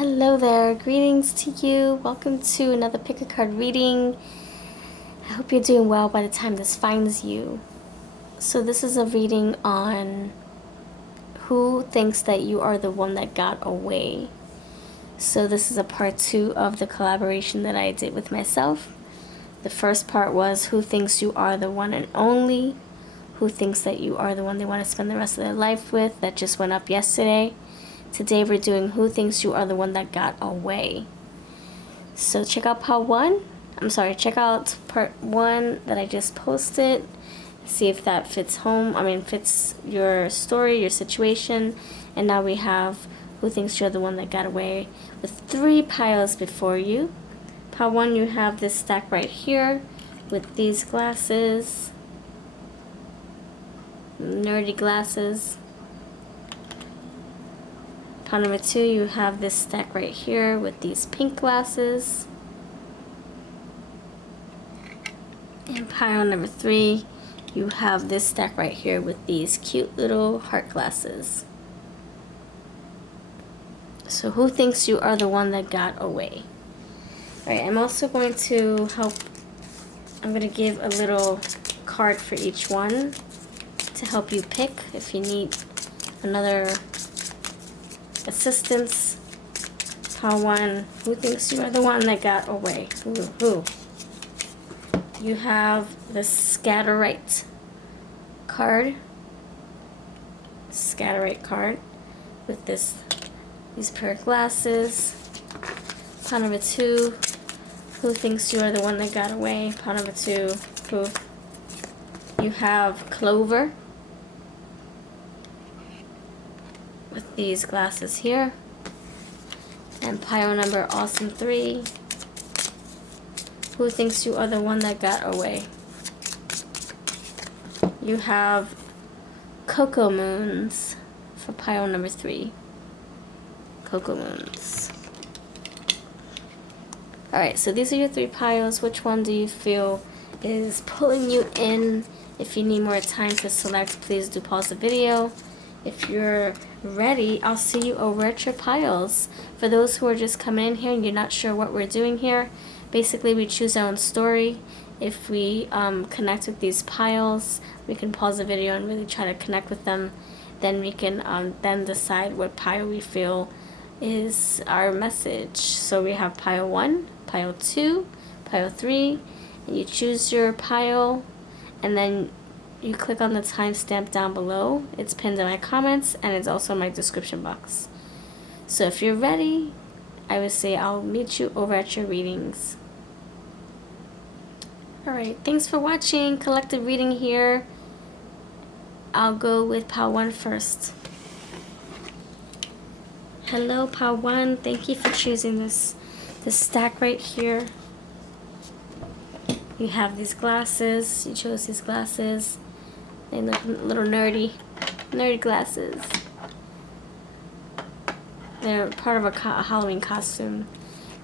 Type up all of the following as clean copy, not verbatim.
Hello there, greetings to you. Welcome to another pick a card reading. I hope you're doing well by the time this finds you. So this is a reading on who thinks that you are the one that got away. So this is a part 2 of the collaboration that I did with myself. The first part was who thinks you are the one and only, who thinks that you are the one they want to spend the rest of their life with. That just went up yesterday. Today we're doing who thinks you are the one that got away. So check out part 1. Check out part 1 that I just posted. See if that fits fits your story, your situation. And now we have who thinks you're the one that got away with 3 piles before you. Pile 1, you have this stack right here with these glasses. Nerdy glasses. Pile number 2, you have this stack right here with these pink glasses. And pile number 3, you have this stack right here with these cute little heart glasses. So who thinks you are the one that got away? Alright, I'm also going to I'm going to give a little card for each one to help you pick if you need another assistance. Pile 1, who thinks you are the one that got away? Who? You have the Scatterite card. Scatterite card with these pair of glasses. Pile number 2, who thinks you are the one that got away? Pile number 2, who? You have Clover with these glasses here. And pile number awesome 3, who thinks you are the one that got away? You have Cocoa Moons for pile number 3. Cocoa Moons. Alright, so these are your 3 piles. Which one do you feel is pulling you in? If you need more time to select, please do pause the video. If you're ready, I'll see you over at your piles. For those who are just coming in here and you're not sure what we're doing here, basically we choose our own story. If we connect with these piles, we can pause the video and really try to connect with them. Then we can then decide what pile we feel is our message. So we have pile 1, pile 2, pile 3, and you choose your pile, and then you click on the timestamp down below. It's pinned in my comments and it's also in my description box. So if you're ready, I would say I'll meet you over at your readings. Alright, thanks for watching. Collective reading here. I'll go with pile 1 first. Hello, pile 1. Thank you for choosing this stack right here. You have these glasses. You chose these glasses. They look a little nerdy glasses. They're part of a Halloween costume.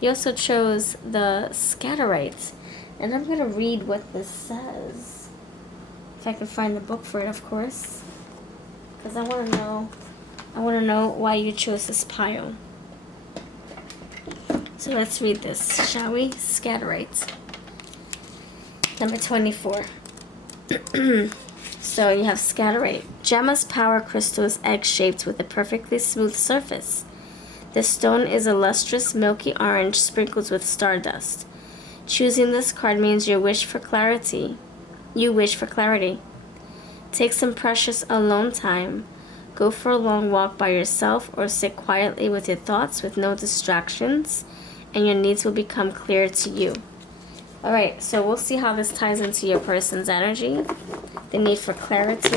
You also chose the Scatterite. And I'm going to read what this says. If I can find the book for it, of course. Because I want to know why you chose this pile. So let's read this, shall we? Scatterite. Number 24. So you have Scatterite. Gemma's power crystal is egg-shaped with a perfectly smooth surface. The stone is a lustrous, milky orange sprinkled with stardust. Choosing this card means you wish for clarity. Take some precious alone time. Go for a long walk by yourself or sit quietly with your thoughts with no distractions, and your needs will become clear to you. Alright, so we'll see how this ties into your person's energy. The need for clarity.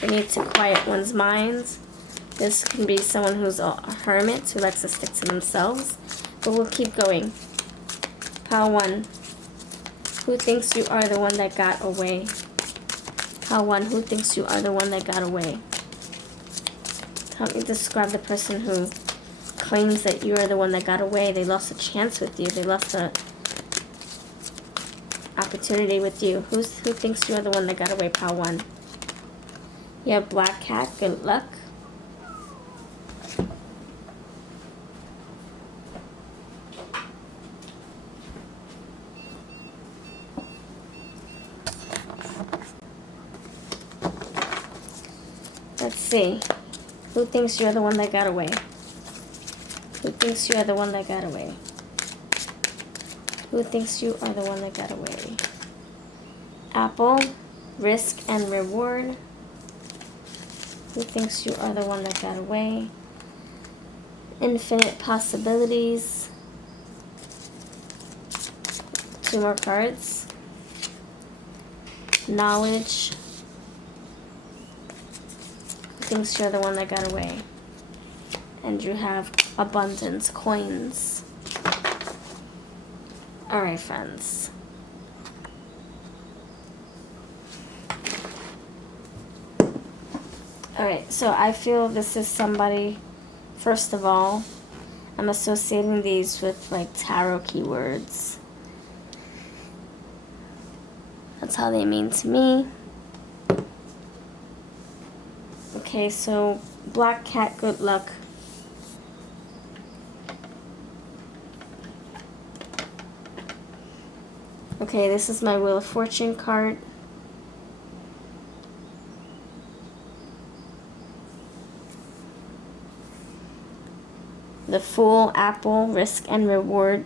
The need to quiet one's mind. This can be someone who's a hermit who likes to stick to themselves. But we'll keep going. Pile 1. Who thinks you are the one that got away? Pile 1. Who thinks you are the one that got away? Help me describe the person who claims that you are the one that got away. They lost a chance with you. They lost a opportunity with you. Who thinks you are the one that got away? Pile 1. You have Black Cat. Good luck. Let's see. Who thinks you're the one that got away? Who thinks you are the one that got away? Who thinks you are the one that got away? Apple, risk and reward. Who thinks you are the one that got away? Infinite possibilities. 2 more cards. Knowledge. Who thinks you're the one that got away? And you have abundance, coins. Alright, friends. Alright, so I feel this is somebody, first of all, I'm associating these with like tarot keywords. That's how they mean to me. Okay, so black cat, good luck. Okay, this is my Wheel of Fortune card. The Fool, Apple, risk and reward.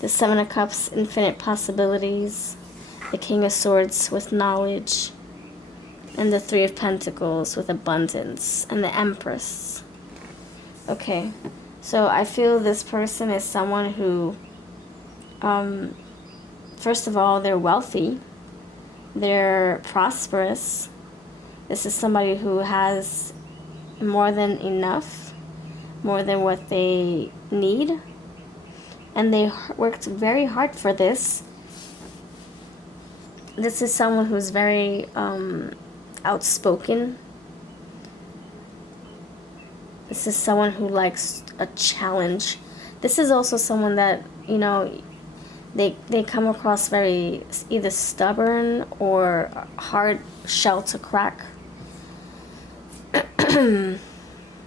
The 7 of Cups, infinite possibilities. The King of Swords with knowledge. And the 3 of Pentacles with abundance. And the Empress. Okay, so I feel this person is someone who, first of all, they're wealthy. They're prosperous. This is somebody who has more than enough, more than what they need. And they worked very hard for this. This is someone who's very outspoken. This is someone who likes a challenge. This is also someone that, you know, they come across very either stubborn or hard shell to crack.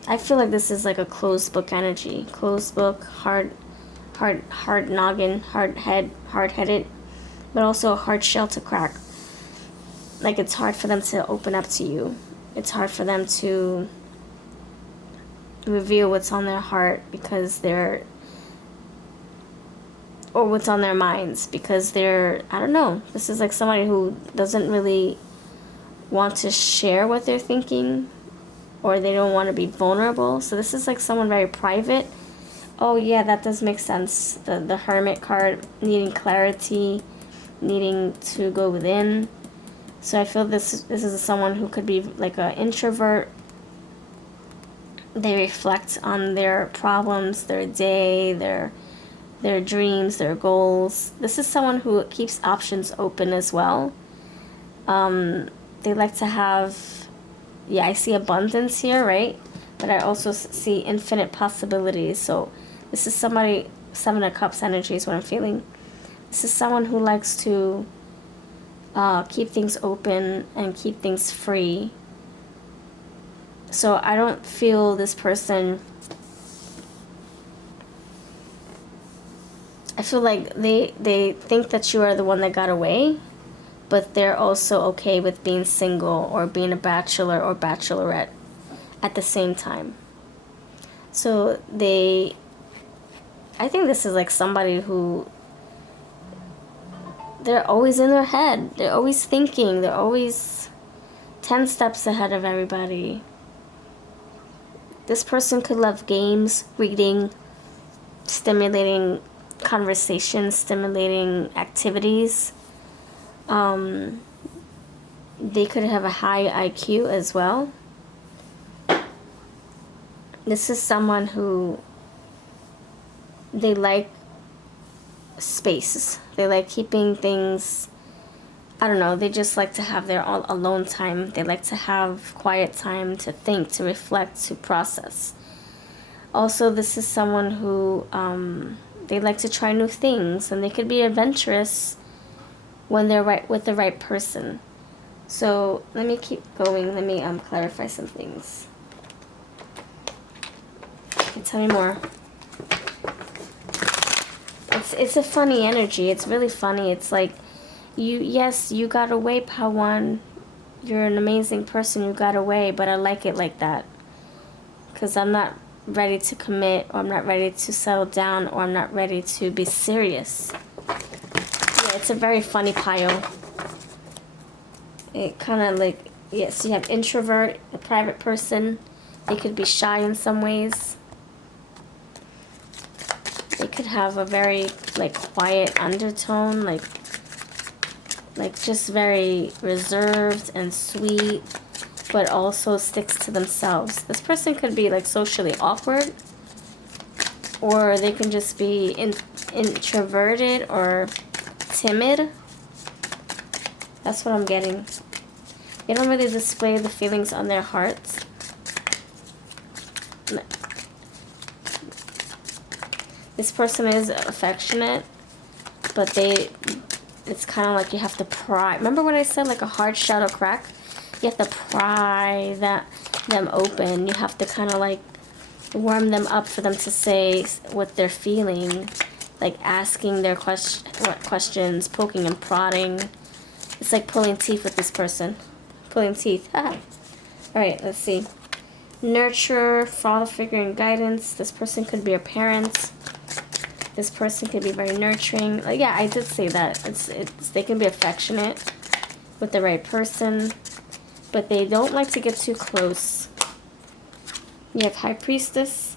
I feel like this is like a closed book energy. Closed book, hard noggin, hard-headed, but also a hard shell to crack. Like it's hard for them to open up to you. It's hard for them to reveal what's on their heart because they're, or what's on their minds because they're, I don't know. This is like somebody who doesn't really want to share what they're thinking, or they don't want to be vulnerable. So this is like someone very private. Oh yeah, that does make sense. The Hermit card, needing clarity, needing to go within. So I feel this is someone who could be like an introvert. They reflect on their problems, their day, their dreams, their goals. This is someone who keeps options open as well. They like to have, yeah, I see abundance here, right? But I also see infinite possibilities. So this is somebody, 7 of Cups energy is what I'm feeling. This is someone who likes to keep things open and keep things free. So I don't feel this person, I feel like they think that you are the one that got away, but they're also okay with being single or being a bachelor or bachelorette at the same time. So I think this is like somebody who, they're always in their head. They're always thinking. They're always 10 steps ahead of everybody. This person could love games, reading, stimulating conversations, stimulating activities. They could have a high IQ as well. This is someone who, they like space. They like keeping things, I don't know, they just like to have their all alone time. They like to have quiet time to think, to reflect, to process. Also, this is someone who, they like to try new things, and they could be adventurous when they're right with the right person. So let me keep going. Let me clarify some things. Okay, tell me more. It's a funny energy. It's really funny. It's like, you got away, Pawan. you're an amazing person, you got away, but I like it like that. Because I'm not ready to commit, or I'm not ready to settle down, or I'm not ready to be serious. Yeah, it's a very funny pile. It kind of like, yes, you have introvert, a private person. They could be shy in some ways. They could have a very, like, quiet undertone, like just very reserved and sweet, but also sticks to themselves. This person could be, like, socially awkward, or they can just be introverted or timid. That's what I'm getting. They don't really display the feelings on their hearts. This person is affectionate, but it's kind of like you have to pry. Remember what I said, like a hard shell or crack? You have to pry them open. You have to kind of like warm them up for them to say what they're feeling, like asking their questions, poking and prodding. It's like pulling teeth with this person. Pulling teeth. Alright, let's see. Nurture, father figure, and guidance. This person could be a parent. This person could be very nurturing. Like, yeah, I did say that. They can be affectionate with the right person, but they don't like to get too close. You have High Priestess.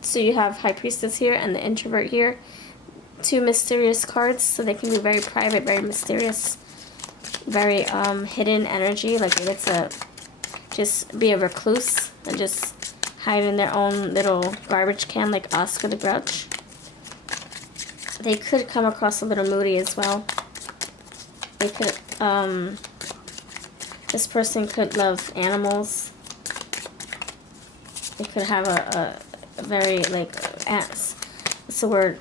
So you have High Priestess here and the introvert here. Two mysterious cards, so they can be very private, very mysterious, very hidden energy. Like they get to just be a recluse and just hide in their own little garbage can, like Oscar the Grouch. They could come across a little moody as well. They could, this person could love animals. They could have a very, like, what's the word?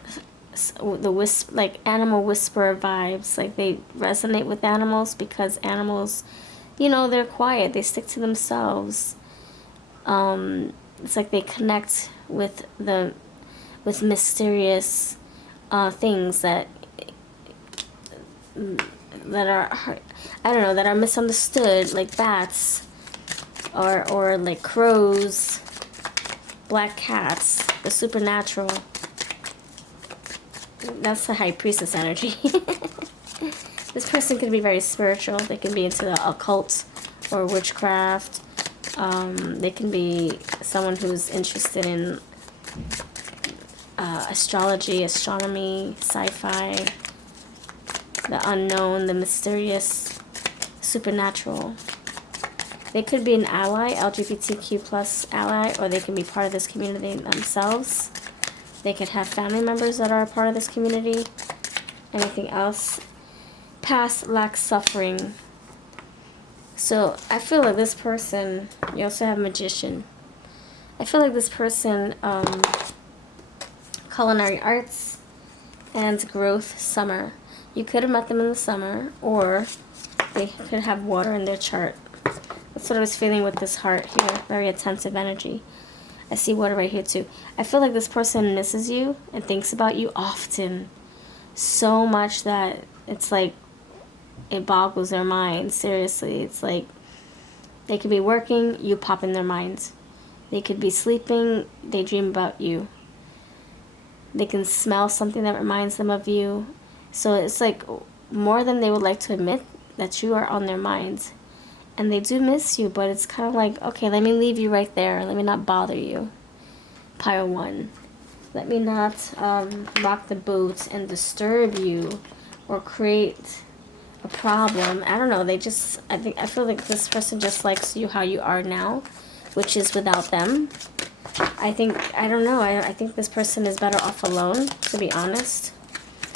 Like animal whisperer vibes. Like they resonate with animals because animals, you know, they're quiet. They stick to themselves. It's like they connect with mysterious things that are, I don't know, that are misunderstood, like bats, or like crows, black cats, the supernatural. That's the High Priestess energy. This person could be very spiritual. They can be into the occult or witchcraft. They can be someone who's interested in astrology, astronomy, sci-fi, the unknown, the mysterious, supernatural. They could be an ally, LGBTQ plus ally, or they can be part of this community themselves. They could have family members that are a part of this community. Anything else? Past lack suffering. So I feel like this person, you also have Magician. I feel like this person, culinary arts and growth, summer. You could have met them in the summer, or they could have water in their chart. That's what I was feeling with this heart here. Very attentive energy. I see water right here too. I feel like this person misses you and thinks about you often. So much that it's like it boggles their mind. Seriously. It's like they could be working, you pop in their minds. They could be sleeping, they dream about you. They can smell something that reminds them of you. So it's like more than they would like to admit that you are on their minds. And they do miss you, but it's kind of like, okay, let me leave you right there. Let me not bother you. Pile 1. Let me not rock the boat and disturb you or create a problem. I don't know. I feel like this person just likes you how you are now, which is without them. I don't know. I think this person is better off alone, to be honest.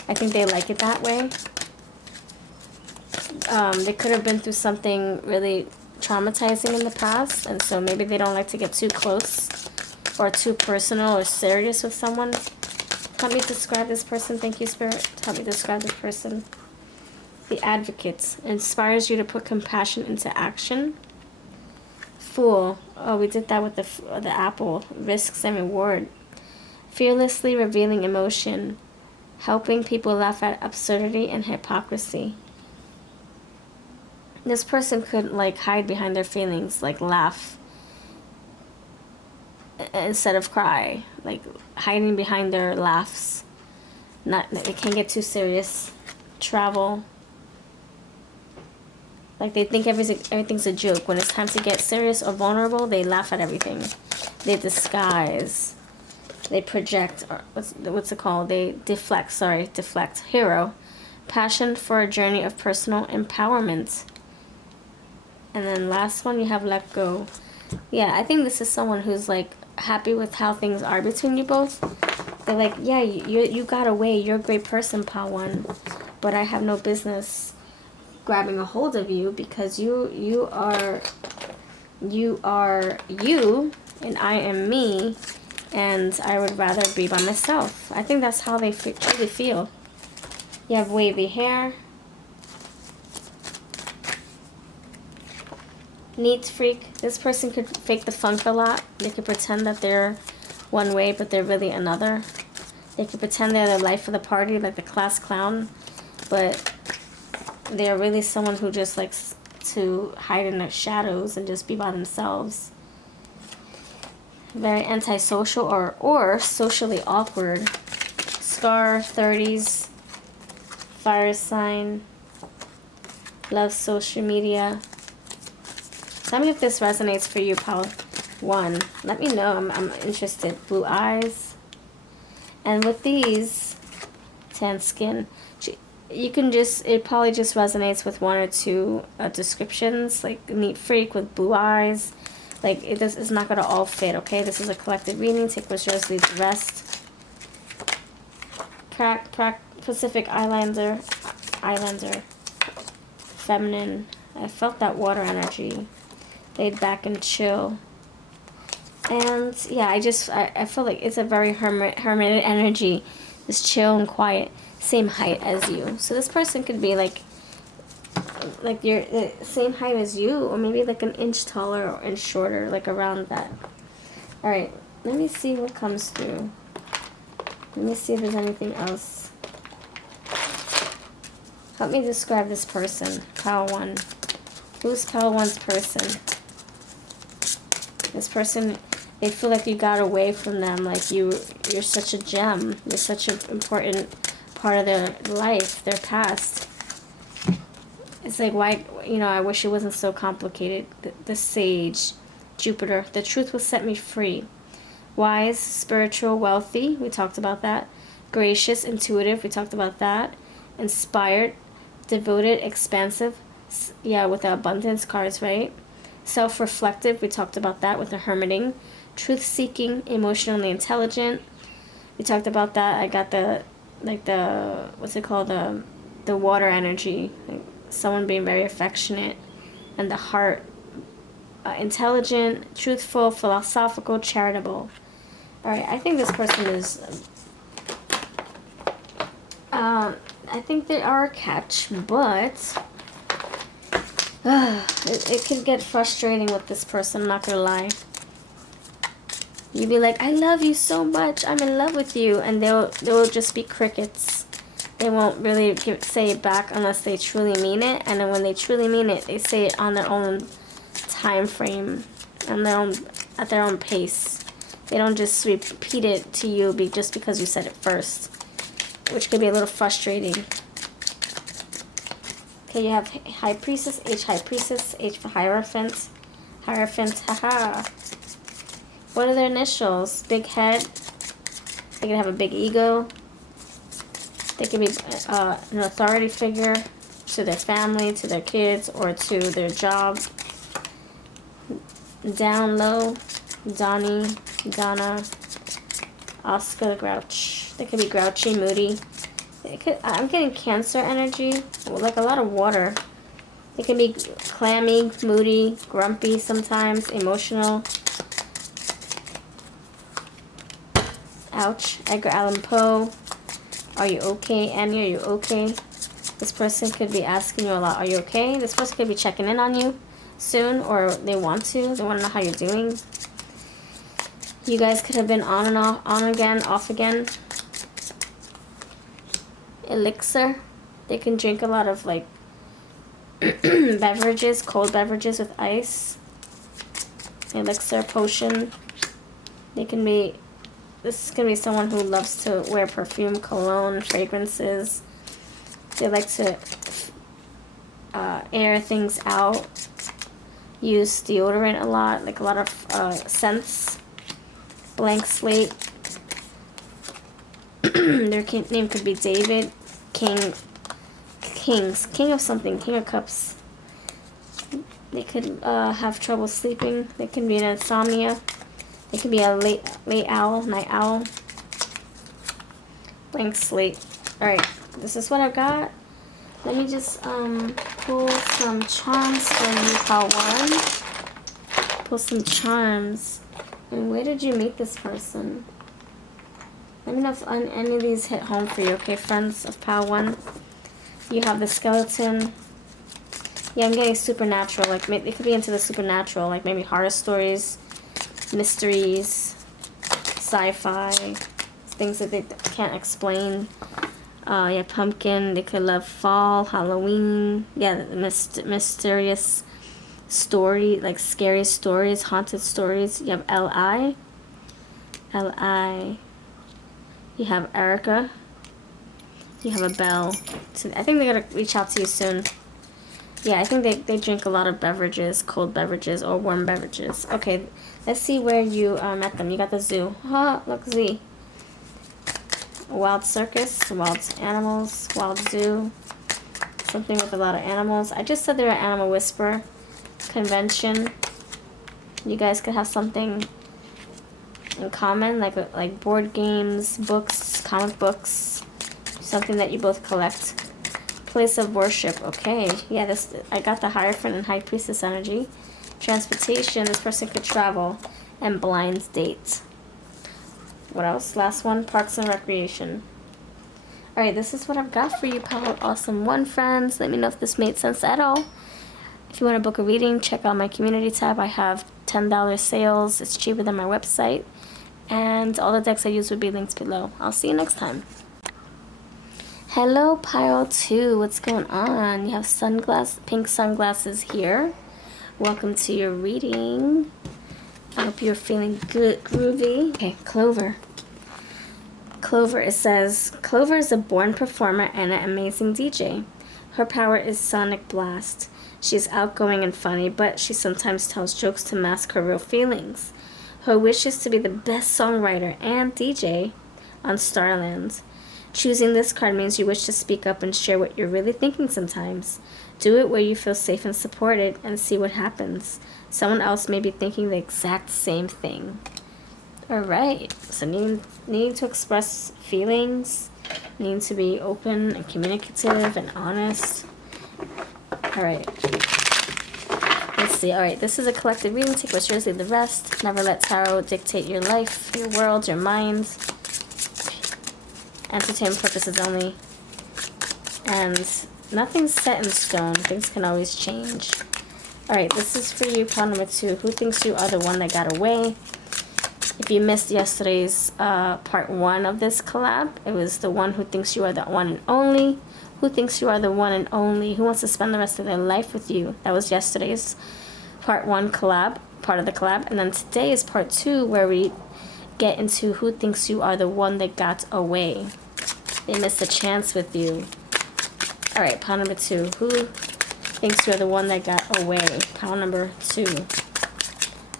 I think they like it that way. They could have been through something really traumatizing in the past, and so maybe they don't like to get too close or too personal or serious with someone. Help me describe this person. Thank you, Spirit. Help me describe this person. The Advocate inspires you to put compassion into action. Fool. Oh, we did that with the apple. Risks and reward. Fearlessly revealing emotion. Helping people laugh at absurdity and hypocrisy. This person could like hide behind their feelings, like laugh instead of cry, like hiding behind their laughs. Not, they can't get too serious. Travel. Like they think everything's a joke. When it's time to get serious or vulnerable, they laugh at everything. They disguise. They project. Or what's it called? They deflect. Sorry, deflect. Hero. Passion for a journey of personal empowerment. And then last one, you have let go. Yeah, I think this is someone who's like happy with how things are between you both. They're like, yeah, you got away. You're a great person, Pal One, but I have no business grabbing a hold of you because you are you, and I am me, and I would rather be by myself. I think that's how they truly feel. You have wavy hair. Neat freak. This person could fake the funk a lot. They could pretend that they're one way, but they're really another. They could pretend they're the life of the party, like the class clown, but they're really someone who just likes to hide in their shadows and just be by themselves. Very antisocial or socially awkward. Scar, 30s, fire sign, loves social media. Tell me if this resonates for you, Pal One. Let me know. I'm interested. Blue eyes. And with these, tan skin, you can just, it probably just resonates with one or two descriptions, like neat freak with blue eyes. Like, it's not going to all fit, okay? This is a collective reading. Take what's yours, leave the rest. Pacific Islander, feminine. I felt that water energy. Laid back and chill. And yeah, I feel like it's a very hermit energy. Just chill and quiet. Same height as you. So this person could be like you're the same height as you, or maybe like an inch taller or inch shorter, like around that. Alright, let me see what comes through. Let me see if there's anything else. Help me describe this person, Pal One. Who's Pal One's person? This person, they feel like you got away from them, like you're such a gem. You're such an important part of their life, their past. It's like, why, I wish it wasn't so complicated. The sage, Jupiter, the truth will set me free. Wise, spiritual, wealthy, we talked about that. Gracious, intuitive, we talked about that. Inspired, devoted, expansive, yeah, with the abundance cards, right? Self-reflective, we talked about that with the hermiting. Truth-seeking, emotionally intelligent, we talked about that. I got what's it called, the water energy, like someone being very affectionate, and the heart, intelligent, truthful, philosophical, charitable. Alright, I think this person is, I think they are a catch, but it could get frustrating with this person, I'm not gonna lie. You'd be like, I love you so much, I'm in love with you, and they'll just be crickets. They won't really say it back unless they truly mean it, and then when they truly mean it, they say it on their own time frame, at their own pace. They don't just repeat it to you just because you said it first, which could be a little frustrating. Okay, you have High Priestess, High Priestess, H for Hierophant. Hierophant, haha. What are their initials? Big head. They can have a big ego. They can be an authority figure to their family, to their kids, or to their job. Down low, Donnie, Donna, Oscar the Grouch. They could be grouchy, moody. I'm getting Cancer energy, like a lot of water. They can be clammy, moody, grumpy sometimes, emotional. Ouch. Edgar Allan Poe. Are you okay? Annie, are you okay? This person could be asking you a lot. Are you okay? This person could be checking in on you soon, or they want to. They want to know how you're doing. You guys could have been on and off, on again, off again. Elixir. They can drink a lot of, like, Beverages, cold beverages with ice. Elixir, potion. They can be, this is going to be someone who loves to wear perfume, cologne, fragrances. They like to air things out. Use deodorant a lot, like a lot of scents. Blank slate. Their name could be David. King of something, King of Cups. They could have trouble sleeping. They can be an insomnia. They can be a late owl, night owl. Blank slate. Alright, this is what I've got. Let me just pull some charms for you, pile 1. Pull some charms. And where did you meet this person? Let me know if any of these hit home for you, okay, friends of pile 1. You have the skeleton. Yeah, I'm getting supernatural. Like, they could be into the supernatural, like maybe horror stories, mysteries, sci-fi, things that they can't explain. Yeah, pumpkin. They could love fall, Halloween. Yeah, the mysterious story, like scary stories, haunted stories. You have L.I. You have Erica. You have a Belle. So I think they're going to reach out to you soon. Yeah, I think they drink a lot of beverages, cold beverages or warm beverages. Okay, let's see where you met them. You got the zoo. Look, Z. Wild circus, wild animals, wild zoo. Something with a lot of animals. I just said they're an animal whisperer. Convention. You guys could have something in common, like board games, books, comic books, something that you both collect. Place of worship. Okay, yeah, I got the Hierophant and High Priestess energy. Transportation. This person could travel, and blind date. What else? Last one. Parks and recreation. All right, this is what I've got for you, Power Awesome 1 friends. Let me know if this made sense at all. If you want to book a reading, check out my community tab. I have $10 sales. It's cheaper than my website. And all the decks I use would be linked below. I'll see you next time. Hello, Pile 2. What's going on? You have pink sunglasses here. Welcome to your reading. I hope you're feeling good, groovy. Okay, Clover. Clover, it says, Clover is a born performer and an amazing DJ. Her power is sonic blast. She's outgoing and funny, but she sometimes tells jokes to mask her real feelings. Her wish is to be the best songwriter and DJ on Starland. Choosing this card means you wish to speak up and share what you're really thinking sometimes. Do it where you feel safe and supported and see what happens. Someone else may be thinking the exact same thing. Alright, so needing to express feelings, needing to be open and communicative and honest. Alright. Let's see. Alright, this is a collective reading. Take what's yours, leave the rest. Never let tarot dictate your life, your world, your mind. Entertainment purposes only. And nothing's set in stone. Things can always change. Alright, this is for you, pile number 2. Who thinks you are the one that got away? If you missed yesterday's part 1 of this collab, it was the one who thinks you are the one and only. Who thinks you are the one and only? Who wants to spend the rest of their life with you? That was yesterday's part 1 collab, part of the collab. And then today is part 2 where we get into who thinks you are the one that got away. They missed a chance with you. Alright, pile number 2. Who thinks you're the one that got away? Pile number 2.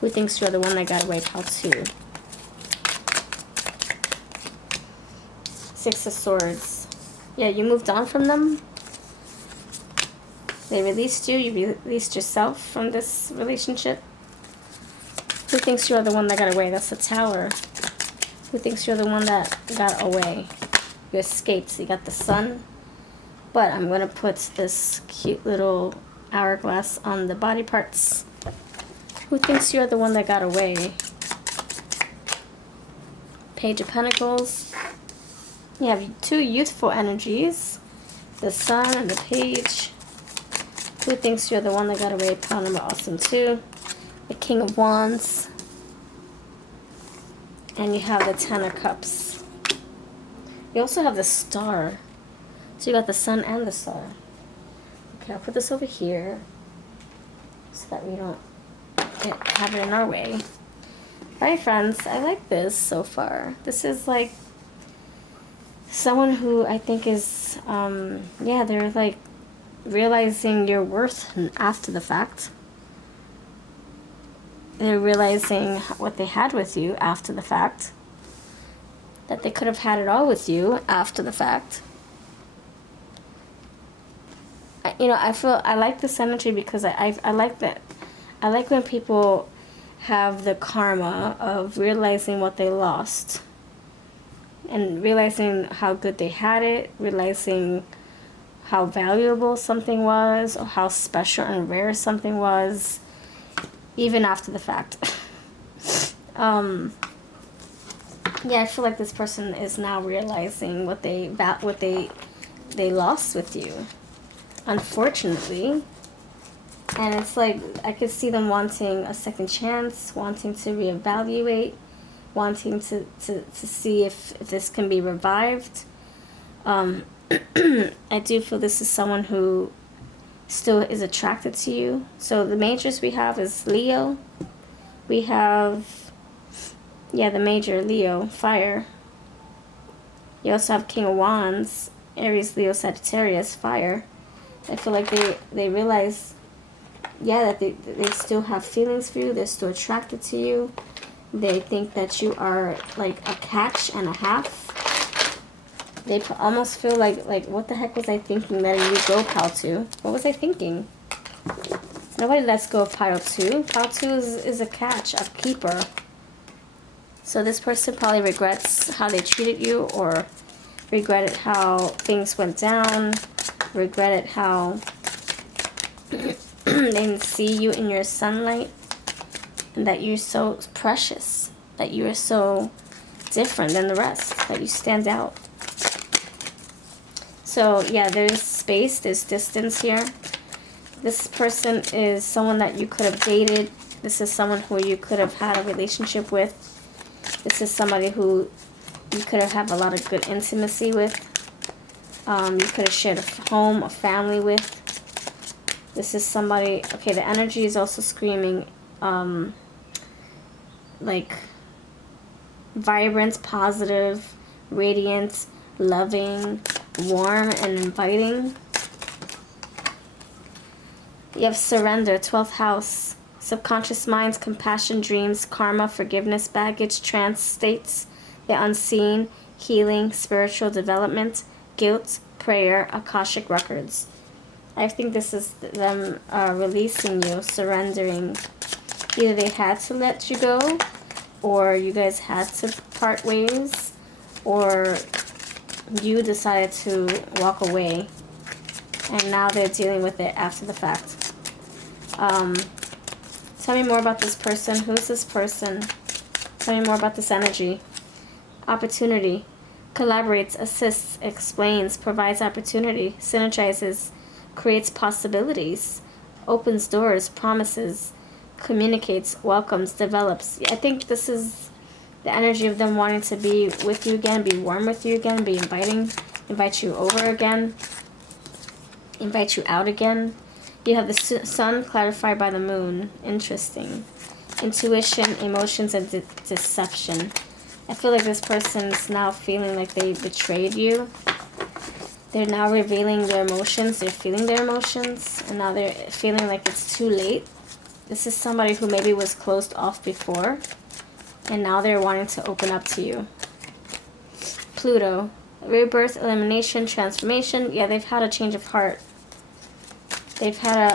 Who thinks you're the one that got away? Pile 2. 6 of Swords. Yeah, you moved on from them. They released you. You released yourself from this relationship. Who thinks you're the one that got away? That's the Tower. Who thinks you're the one that got away? You escaped. You got the Sun. But I'm going to put this cute little hourglass on the body parts. Who thinks you're the one that got away? Page of Pentacles. You have 2 youthful energies. The Sun and the Page. Who thinks you're the one that got away? Pile number awesome 2. The King of Wands. And you have the 10 of Cups. You also have the Star. So you got the Sun and the Star. Okay, I'll put this over here so that we don't have it in our way. Bye, friends. I like this so far. This is like someone who I think is, yeah, they're like realizing your worth after the fact. They're realizing what they had with you after the fact. That they could have had it all with you after the fact. You know, I like this energy because I like that. I like when people have the karma of realizing what they lost. And realizing how good they had it. Realizing how valuable something was. Or how special and rare something was. Even after the fact. Yeah, I feel like this person is now realizing what they lost with you. Unfortunately. And it's like, I could see them wanting a second chance, wanting to reevaluate, wanting to see if this can be revived. I do feel this is someone who still is attracted to you. So the majors we have is Leo. We have, yeah, the major, Leo, fire. You also have King of Wands, Aries, Leo, Sagittarius, fire. I feel like they realize, yeah, that they still have feelings for you. They're still attracted to you. They think that you are like a catch and a half. They almost feel like what the heck was I thinking letting you go, Pile 2? What was I thinking? Nobody lets go of Pile 2. Pile 2 is a catch, a keeper. So this person probably regrets how they treated you, or regretted how things went down, regretted how they didn't see you in your sunlight, and that you're so precious, that you are so different than the rest, that you stand out. So yeah, there's space, there's distance here. This person is someone that you could have dated. This is someone who you could have had a relationship with. This is somebody who you could have had a lot of good intimacy with. You could have shared a home, a family with. This is somebody, okay, the energy is also screaming, like, vibrant, positive, radiant, loving, warm, and inviting. You have surrender, 12th house, subconscious minds, compassion, dreams, karma, forgiveness, baggage, trance states, the unseen, healing, spiritual development, guilt, prayer, Akashic records. I think this is them releasing you, surrendering. Either they had to let you go, or you guys had to part ways, or you decided to walk away, and now they're dealing with it after the fact. Tell me more about this person. Who's this person? Tell me more about this energy. Opportunity. Collaborates, assists, explains, provides opportunity, synergizes, creates possibilities, opens doors, promises, communicates, welcomes, develops. I think this is the energy of them wanting to be with you again, be warm with you again, be inviting, invite you over again, invite you out again. You have the sun clarified by the moon. Interesting. Intuition, emotions, and deception. I feel like this person's now feeling like they betrayed you. They're now revealing their emotions. They're feeling their emotions. And now they're feeling like it's too late. This is somebody who maybe was closed off before. And now they're wanting to open up to you. Pluto. Rebirth, elimination, transformation. Yeah, they've had a change of heart. They've had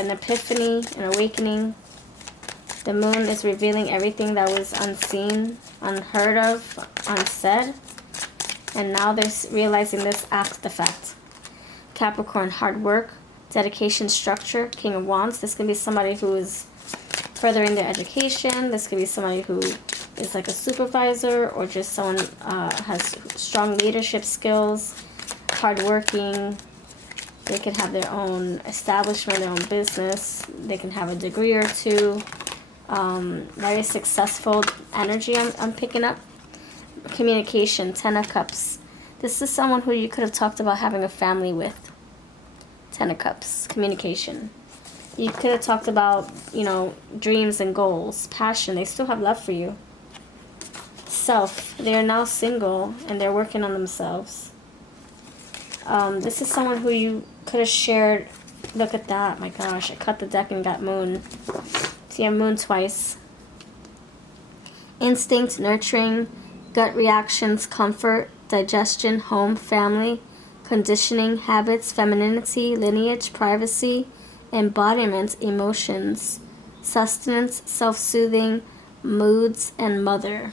an epiphany, an awakening. The moon is revealing everything that was unseen, unheard of, unsaid. And now they're realizing this after the fact. Capricorn, hard work, dedication, structure, King of Wands. This could be somebody who is furthering their education. This could be somebody who is like a supervisor, or just someone has strong leadership skills, hardworking. They can have their own establishment, their own business. They can have a degree or two. Very successful energy I'm picking up. Communication, 10 of Cups. This is someone who you could have talked about having a family with. Ten of Cups, communication. You could have talked about, you know, dreams and goals, passion. They still have love for you. Self. They are now single and they're working on themselves. This is someone who you could have shared. Look at that. My gosh, I cut the deck and got moon. So you have moon twice. Instinct, nurturing, gut reactions, comfort, digestion, home, family, conditioning, habits, femininity, lineage, privacy, embodiment, emotions, sustenance, self-soothing, moods, and mother.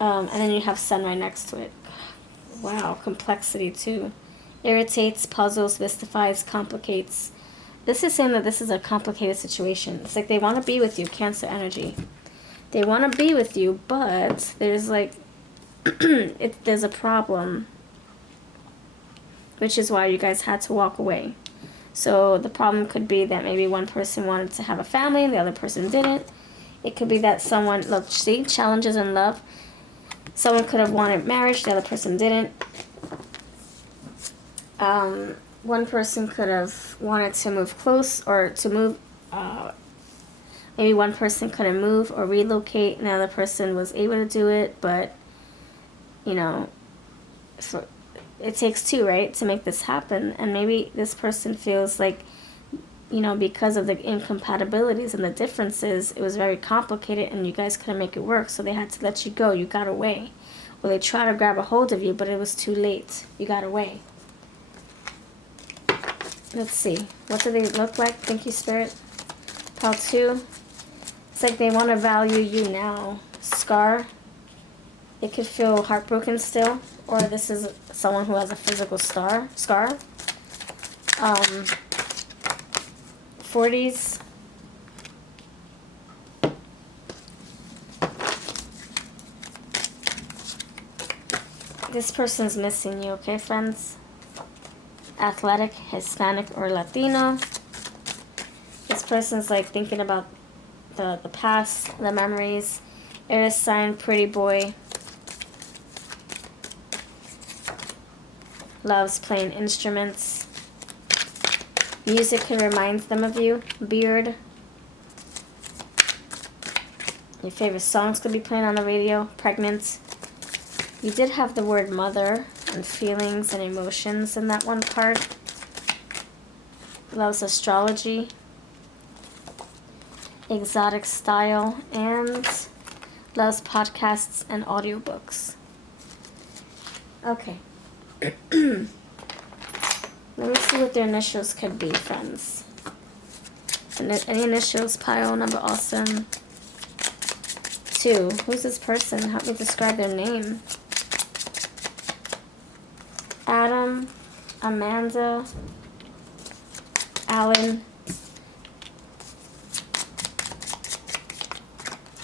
And then you have sun right next to it. Wow, complexity too. Irritates, puzzles, mystifies, complicates. This is saying that this is a complicated situation. It's like they want to be with you, Cancer energy. They want to be with you, but there's like, there's a problem. Which is why you guys had to walk away. So the problem could be that maybe one person wanted to have a family and the other person didn't. It could be that someone, look, see, challenges in love. Someone could have wanted marriage, the other person didn't. One person could have wanted to move close or to move. Maybe one person couldn't move or relocate, and the other person was able to do it, but, you know, it takes two, right, to make this happen. And maybe this person feels like, you know, because of the incompatibilities and the differences, it was very complicated and you guys couldn't make it work, so they had to let you go. You got away. Well, they tried to grab a hold of you, but it was too late. You got away. Let's see. What do they look like? Thank you, Spirit. Pile 2. It's like they want to value you now. Scar. They could feel heartbroken still. Or this is someone who has a physical scar. 40s. This person's missing you, okay, friends? Athletic, Hispanic, or Latino. This person's like thinking about the past, the memories. Air sign, pretty boy. Loves playing instruments. Music can remind them of you. Beard. Your favorite songs could be playing on the radio. Pregnant. You did have the word mother and feelings and emotions in that one card. Loves astrology. Exotic style. And loves podcasts and audiobooks. Okay. Let me see what their initials could be, friends. Any initials? Pile number awesome. 2. Who's this person? Help me describe their name. Adam, Amanda, Alan,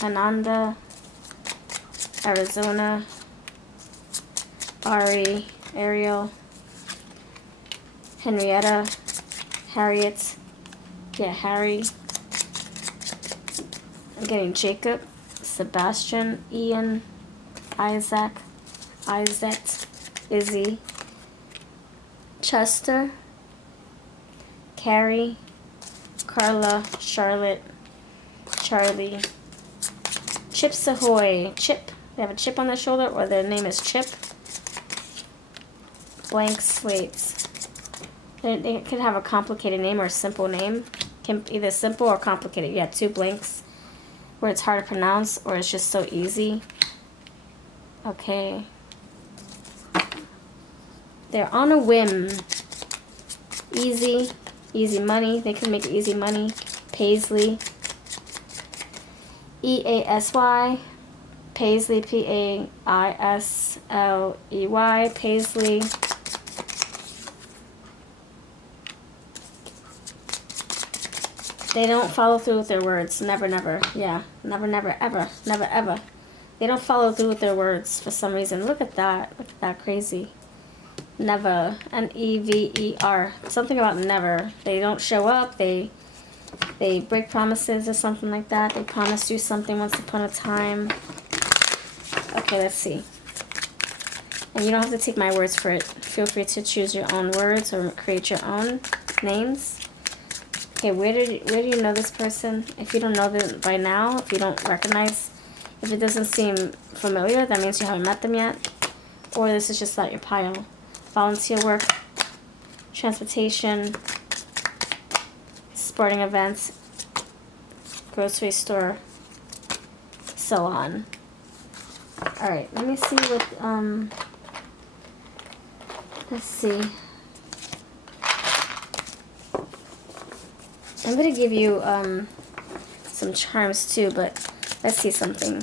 Ananda, Arizona, Ari, Ariel, Henrietta, Harriet, yeah, Harry. I'm getting Jacob, Sebastian, Ian, Isaac, Izzy, Chester, Carrie, Carla, Charlotte, Charlie, Chips Ahoy, Chip. They have a chip on their shoulder, or their name is Chip. Blank slates. They could have a complicated name or a simple name. Either simple or complicated. You have 2 blanks where it's hard to pronounce or it's just so easy. Okay. They're on a whim. Easy. Easy money. They can make easy money. Paisley. EASY. Paisley. PAISLEY. Paisley. They don't follow through with their words. Never, never. Yeah. Never, never, ever. Never, ever. They don't follow through with their words for some reason. Look at that. Look at that. Crazy. Never. Never. Something about never. They don't show up. They break promises or something like that. They promised you something once upon a time. Okay, let's see. And you don't have to take my words for it. Feel free to choose your own words or create your own names. Okay, where do you know this person? If you don't know them by now, if you don't recognize, if it doesn't seem familiar, that means you haven't met them yet. Or this is just not your pile. Volunteer work, transportation, sporting events, grocery store, salon. Alright, let me see what, let's see. I'm going to give you some charms too, but let's see something.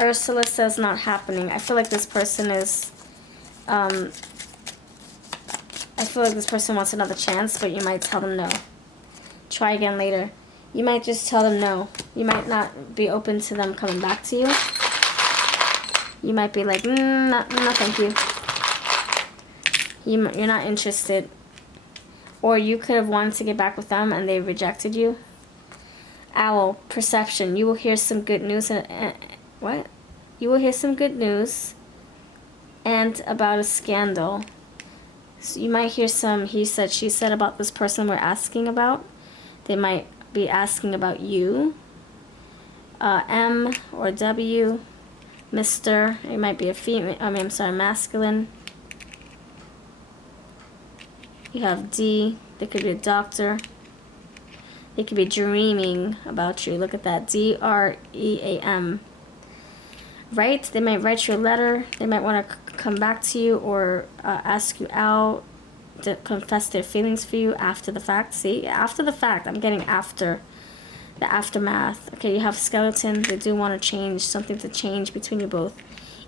Ursula says not happening. I feel like this person is, I feel like this person wants another chance, but you might tell them no. Try again later. You might just tell them no. You might not be open to them coming back to you. You might be like, no, thank you. You're not interested. Or you could have wanted to get back with them and they rejected you. Owl, perception. You will hear some good news. What? You will hear some good news and about a scandal. So you might hear some he said, she said about this person we're asking about. They might be asking about you. M or W. Mr. It might be a female. I'm sorry, masculine. You have D. They could be a doctor. They could be dreaming about you. Look at that. DREAM. Right? They might write you a letter. They might want to come back to you or ask you out to confess their feelings for you after the fact. See? After the fact. I'm getting after. The aftermath. Okay, you have skeleton. They do want to change. Something to change between you both.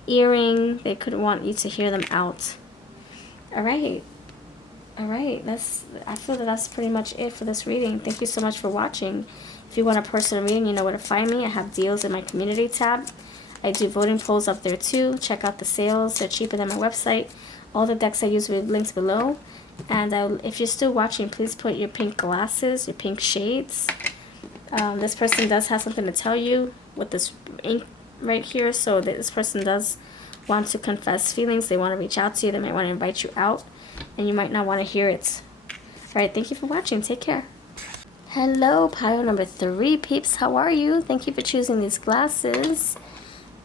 Earring. They could want you to hear them out. Alright. Alright, I feel that that's pretty much it for this reading. Thank you so much for watching. If you want a personal reading, you know where to find me. I have deals in my community tab. I do voting polls up there too. Check out the sales. They're cheaper than my website. All the decks I use with links below. And if you're still watching, please put your pink glasses, your pink shades. This person does have something to tell you with this ink right here. So this person does want to confess feelings. They want to reach out to you. They might want to invite you out. And you might not want to hear it. Alright, thank you for watching. Take care. Hello, pile number 3, peeps. How are you? Thank you for choosing these glasses.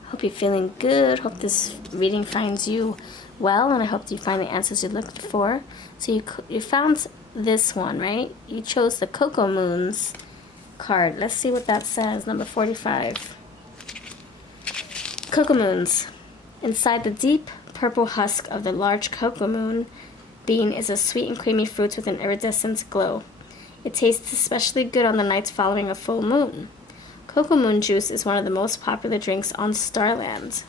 Hope you're feeling good. Hope this reading finds you well. And I hope you find the answers you're looking for. So you found this one, right? You chose the Cocoa Moons card. Let's see what that says. Number 45. Cocoa Moons. Inside the deep purple husk of the large cocoa moon bean is a sweet and creamy fruit with an iridescent glow. It tastes especially good on the nights following a full moon. Cocoa moon juice is one of the most popular drinks on Starland.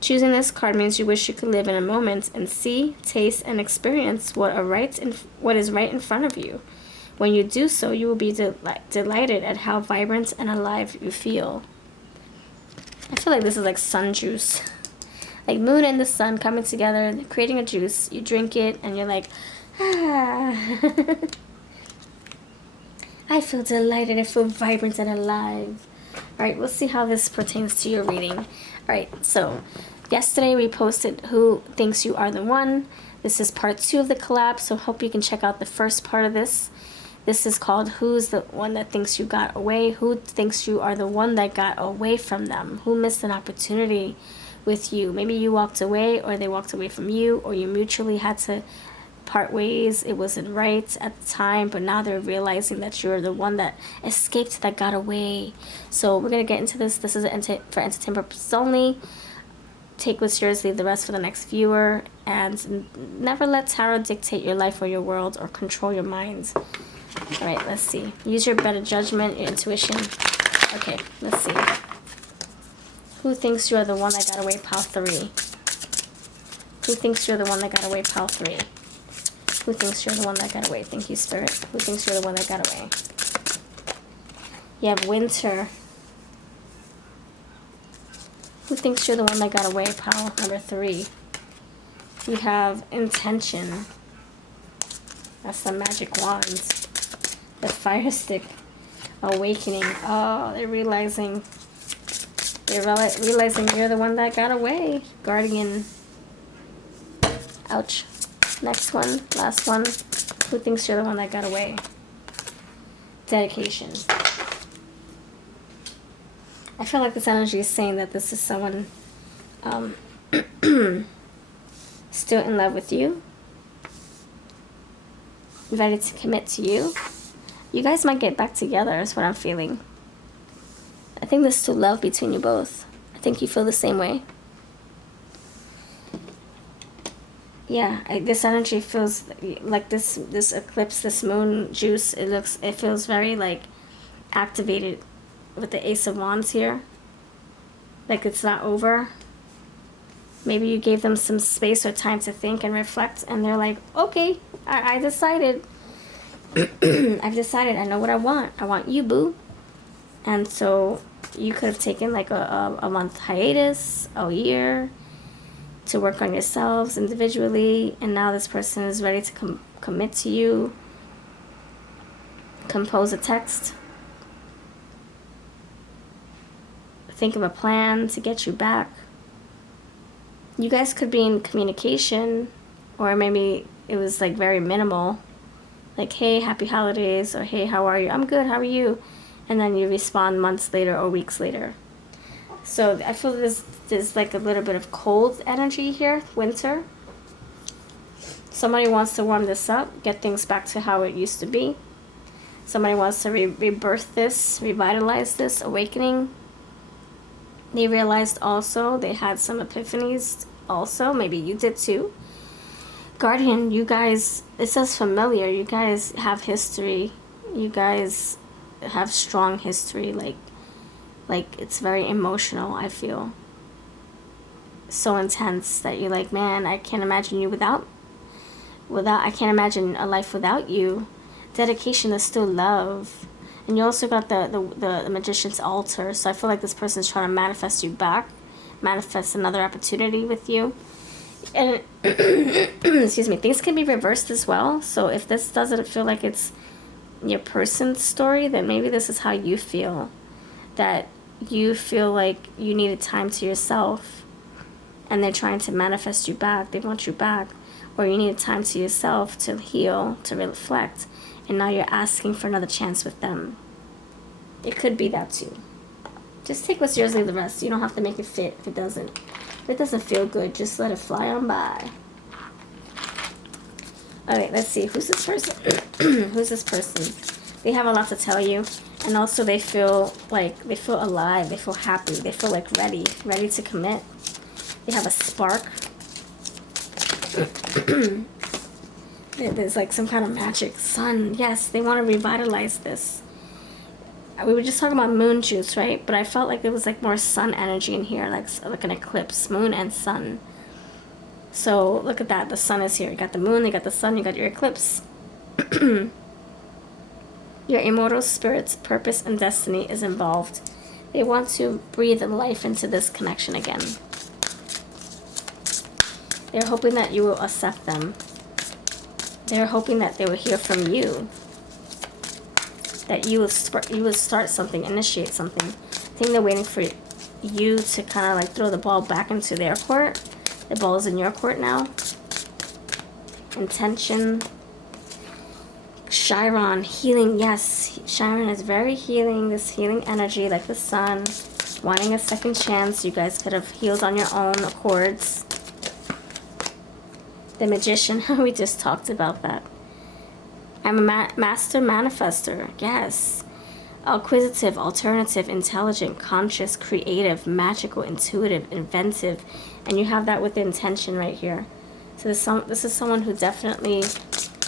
Choosing this card means you wish you could live in a moment and see, taste, and experience what is right in front of you. When you do so, you will be delighted at how vibrant and alive you feel. I feel like this is like sun juice. Like moon and the sun coming together, creating a juice. You drink it and you're like, ah. I feel delighted. I feel vibrant and alive. Alright, we'll see how this pertains to your reading. Alright, so yesterday we posted Who Thinks You Are the One. This is part 2 of the collab, so hope you can check out the first part of this. This is called Who's the One That Thinks You Got Away? Who thinks you are the one that got away from them? Who missed an opportunity with you? Maybe you walked away, or they walked away from you, or you mutually had to part ways. It wasn't right at the time, but now they're realizing that you're the one that escaped, that got away. So we're going to get into this. This is for entertainment purposes only. Take what's yours, leave the rest for the next viewer, and never let tarot dictate your life or your world or control your minds. Alright, let's see. Use your better judgment, your intuition. Okay, let's see. Who thinks you're the one that got away, pile 3? Who thinks you're the one that got away, pile 3? Who thinks you're the one that got away? Thank you, Spirit. Who thinks you're the one that got away? You have winter. Who thinks you're the one that got away, pile number 3? You have intention. That's the magic wands. The fire stick. Awakening. Oh, they're realizing You're realizing you're the one that got away. Guardian. Ouch. Next one. Last one. Who thinks you're the one that got away? Dedication. I feel like this energy is saying that this is someone still in love with you, ready to commit to you. You guys might get back together is what I'm feeling. I think there's still love between you both. I think you feel the same way. Yeah, this energy feels like this eclipse, this moon juice, it feels very like activated with the Ace of Wands here. Like it's not over. Maybe you gave them some space or time to think and reflect, and they're like, okay, I decided. I've decided. I know what I want. I want you, boo. And so you could have taken like a month hiatus, a year, to work on yourselves individually, and now this person is ready to commit to you. Compose a text. Think of a plan to get you back. You guys could be in communication, or maybe it was like very minimal. Like, hey, happy holidays, or hey, how are you? I'm good, how are you? And then you respond months later or weeks later. So I feel there's like a little bit of cold energy here, winter. Somebody wants to warm this up, get things back to how it used to be. Somebody wants to rebirth this, revitalize this, awakening. They realized also they had some epiphanies also. Maybe you did too. Guardian, you guys, it says familiar. You guys have history. You guys have strong history. Like it's very emotional, I feel. So intense that you're like, man, I can't imagine you without, I can't imagine a life without you. Dedication is still love. And you also got the Magician's altar. So I feel like this person is trying to manifest you back. Manifest another opportunity with you. And, excuse me, things can be reversed as well. So if this doesn't feel like it's your person's story, then maybe this is how you feel. That you feel like you needed time to yourself. And they're trying to manifest you back. They want you back. Or you needed time to yourself to heal, to reflect. And now you're asking for another chance with them. It could be that too. Just take what's yours, leave the rest. You don't have to make it fit if it doesn't. If it doesn't feel good, just let it fly on by. Alright, let's see. Who's this person? Who's this person? They have a lot to tell you. And also they feel alive. They feel happy. They feel like ready to commit. They have a spark. There's like some kind of magic. Sun, yes, they want to revitalize this. We were just talking about moon juice, right? But I felt like there was like more sun energy in here, like an eclipse, moon and sun. So look at that, the sun is here. You got the moon, you got the sun, you got your eclipse. Your immortal spirit's purpose and destiny is involved. They want to breathe life into this connection again. They're hoping that you will accept them. They're hoping that they will hear from you. That you will start something, initiate something. I think they're waiting for you to kind of like throw the ball back into their court. The ball is in your court now. Intention. Chiron, healing, yes. Chiron is very healing, this healing energy like the sun. Wanting a second chance. You guys could have healed on your own accords. The Magician, we just talked about that. I'm a master manifester, yes. Acquisitive, alternative, intelligent, conscious, creative, magical, intuitive, inventive. And you have that with the intention right here. So this is someone who definitely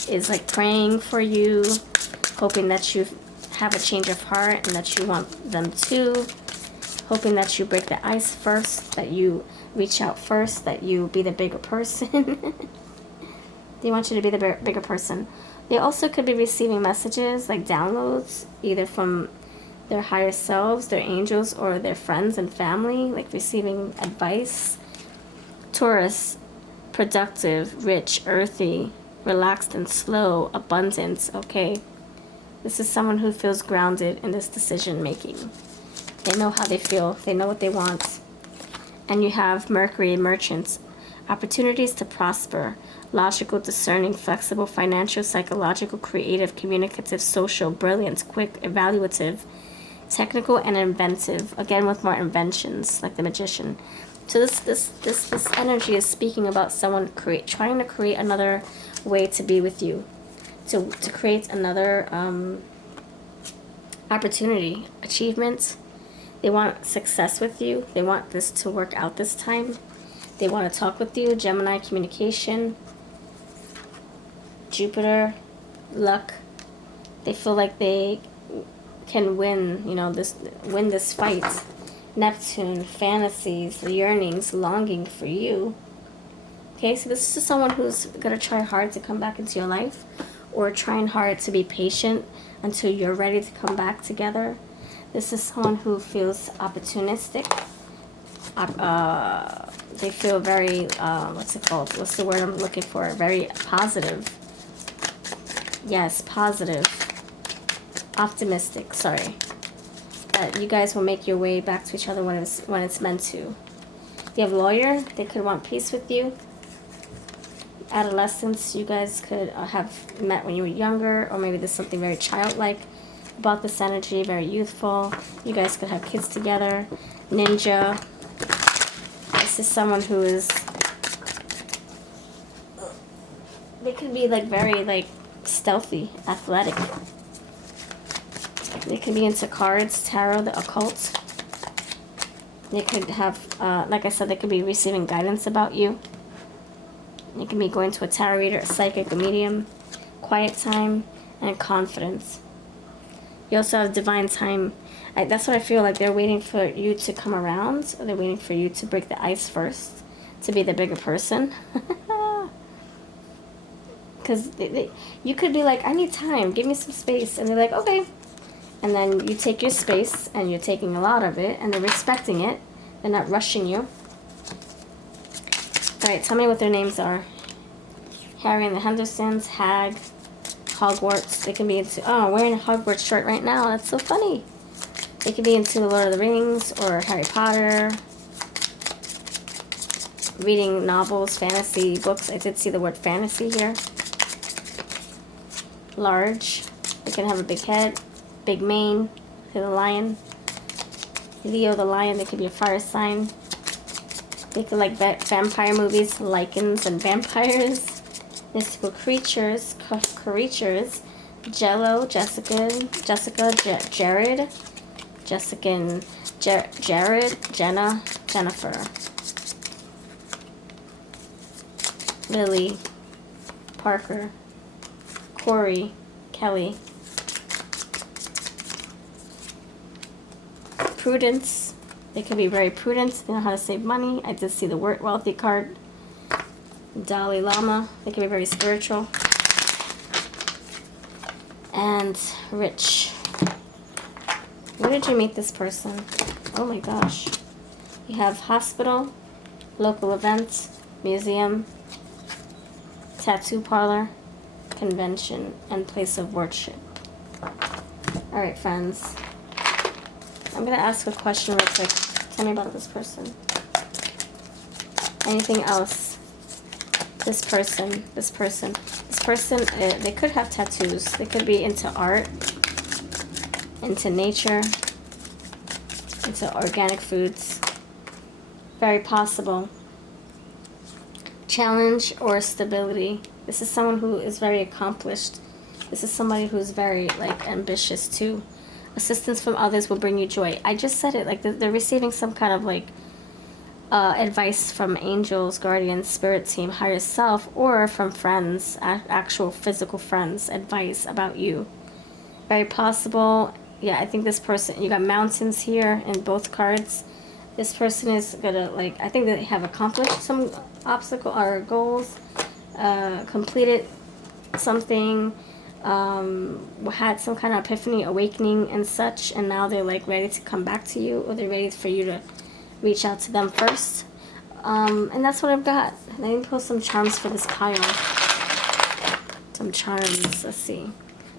is like praying for you, hoping that you have a change of heart and that you want them to. Hoping that you break the ice first, that you reach out first, that you be the bigger person. They want you to be the bigger person. They also could be receiving messages, like downloads, either from their higher selves, their angels, or their friends and family, like receiving advice. Taurus, productive, rich, earthy, relaxed and slow, abundance, okay? This is someone who feels grounded in this decision making. They know how they feel. They know what they want. And you have Mercury, merchants. Opportunities to prosper. Logical, discerning, flexible, financial, psychological, creative, communicative, social, brilliant, quick, evaluative, technical, and inventive. Again, with more inventions, like the magician. So this energy is speaking about someone trying to create another way to be with you, to create another opportunity, achievement. They want success with you. They want this to work out this time. They want to talk with you. Gemini, communication. Jupiter, luck. They feel like they can win, you know, win this fight. Neptune, fantasies, yearnings, longing for you. Okay, so this is someone who's going to try hard to come back into your life, or trying hard to be patient until you're ready to come back together. This is someone who feels opportunistic. They feel very, what's it called? What's the word I'm looking for? Very positive. Yes, positive. Optimistic, sorry. That you guys will make your way back to each other when it's meant to. You have lawyer. They could want peace with you. Adolescence, you guys could have met when you were younger, or maybe there's something very childlike about this energy, very youthful. You guys could have kids together. Ninja. This is someone who is, they could be like very like stealthy, athletic. They could be into cards, tarot, the occult. They could have, like I said, they could be receiving guidance about you. They can be going to a tarot reader, a psychic, a medium, quiet time, and confidence. You also have divine time. That's what I feel like. They're waiting for you to come around, or they're waiting for you to break the ice first, to be the bigger person. Because you could be like, I need time, give me some space. And they're like, okay. And then you take your space, and you're taking a lot of it, and they're respecting it. They're not rushing you. Alright, tell me what their names are. Harry and the Hendersons, Hag, Hogwarts. They can be into, oh, I'm wearing a Hogwarts shirt right now. That's so funny. They could be into the Lord of the Rings or Harry Potter. Reading novels, fantasy books. I did see the word fantasy here. Large. They can have a big head, big mane. The lion. Leo the lion. They could be a fire sign. They could like vampire movies, lichens and vampires. Mystical creatures, Jello, Jared, Jenna, Jennifer, Lily, Parker, Corey, Kelly, Prudence. They could be very prudent. They know how to save money. I did see the wealthy card. Dalai Lama. They can be very spiritual. And rich. Where did you meet this person? Oh my gosh. You have hospital, local event, museum, tattoo parlor, convention, and place of worship. Alright, friends. I'm going to ask a question real quick. Tell me about this person. Anything else? This person, they could have tattoos. They could be into art, into nature, into organic foods. Very possible. Challenge or stability. This is someone who is very accomplished. This is somebody who's very, like, ambitious, too. Assistance from others will bring you joy. I just said it, like, they're receiving some kind of, like, advice from angels, guardians, spirit team, higher self, or from friends, actual physical friends, advice about you. Very possible. Yeah, I think this person, you got mountains here in both cards. This person is gonna, like, I think they have accomplished some obstacle or goals, completed something, had some kind of epiphany, awakening and such, and now they're like ready to come back to you, or they're ready for you to reach out to them first. And that's what I've got. Let me pull some charms for this pile. Some charms. Let's see.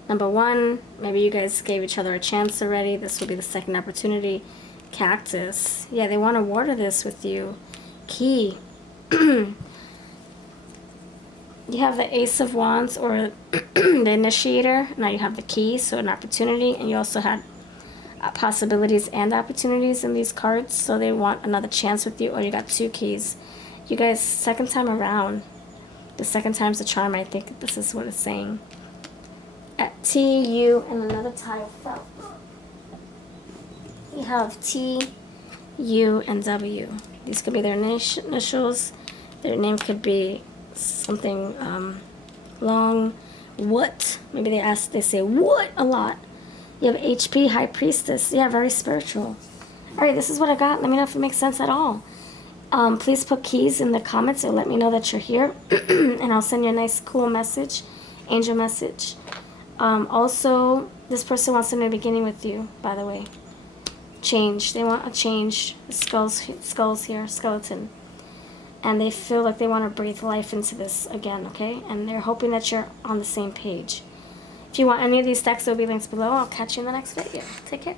Number one, maybe you guys gave each other a chance already. This will be the second opportunity. Cactus. Yeah, they want to water this with you. Key. You have the Ace of Wands, or the Initiator. Now you have the Key, so an opportunity. And you also had possibilities and opportunities in these cards. So they want another chance with you, or you got 2 keys. You guys, second time around. The second time's the charm, I think this is what it's saying. At T, U, and another tile fell. You have T, U, and W. These could be their initials. Their name could be something long. What? Maybe they say what a lot. You have HP, High Priestess. Yeah, very spiritual. Alright, this is what I got. Let me know if it makes sense at all. Please put keys in the comments or let me know that you're here. And I'll send you a nice cool message. Angel message. Also, this person wants a new beginning with you, by the way. Change. They want a change. Skulls here. Skeleton. And they feel like they want to breathe life into this again, okay? And they're hoping that you're on the same page. If you want any of these decks, there will be links below. I'll catch you in the next video. Take care.